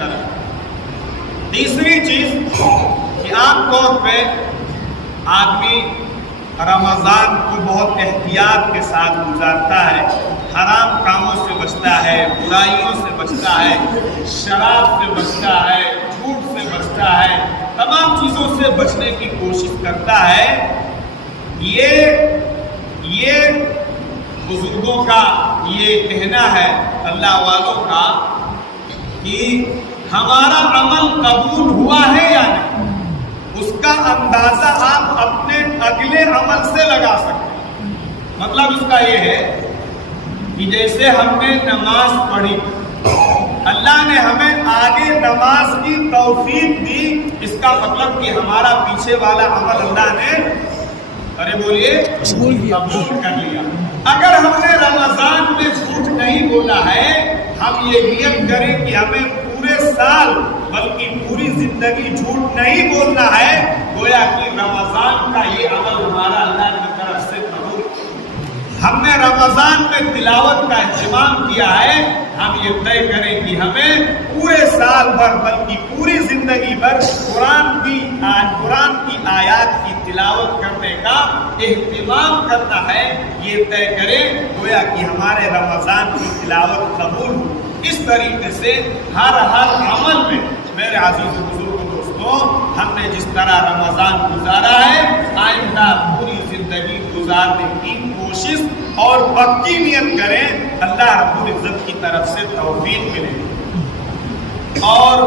طرح۔ تیسری چیز کہ عام طور پہ آدمی رمضان کو بہت احتیاط کے ساتھ گزارتا ہے، حرام کاموں سے بچتا ہے، برائیوں سے بچتا ہے، شراب سے بچتا ہے، جھوٹ سے بچتا ہے، تمام چیزوں سے بچنے کی کوشش کرتا ہے۔ یہ بزرگوں کا یہ کہنا ہے، اللہ والوں کا، کہ ہمارا عمل قبول ہوا ہے یا نہیں، اس کا اندازہ آپ اپنے اگلے عمل سے لگا سکتے ہیں۔ مطلب اس کا یہ ہے کہ جیسے ہم نے نماز پڑھی، اللہ نے ہمیں آگے نماز کی توفیق دی، اس کا مطلب کہ ہمارا پیچھے والا عمل اللہ نے قبول کر لیا۔ اگر ہم نے رمضان میں جھوٹ نہیں بولا ہے، ہم یہ نیت کریں کہ ہمیں پورے سال بلکہ پوری زندگی جھوٹ نہیں بولنا ہے، گویا کہ رمضان کا یہ عمل ہمارا اللہ کی طرف سے قبول۔ ہم نے رمضان میں تلاوت کا اہتمام کیا ہے، ہم یہ طے کریں کہ ہمیں پورے سال بھر بلکہ پوری زندگی بھر قرآن کی آیات کی تلاوت کرنے کا اہتمام کرنا ہے، یہ طے کریں، گویا کہ ہمارے رمضان کی تلاوت قبول ہو۔ اس طریقے سے ہر عمل میں میرے عزیز و بزرگ دوستوں، ہم نے جس طرح رمضان گزارا ہے، آئندہ پوری زندگی گزارنے کی کوشش اور پکی نیت کریں، اللہ رب العزت کی طرف سے توفیق ملے۔ اور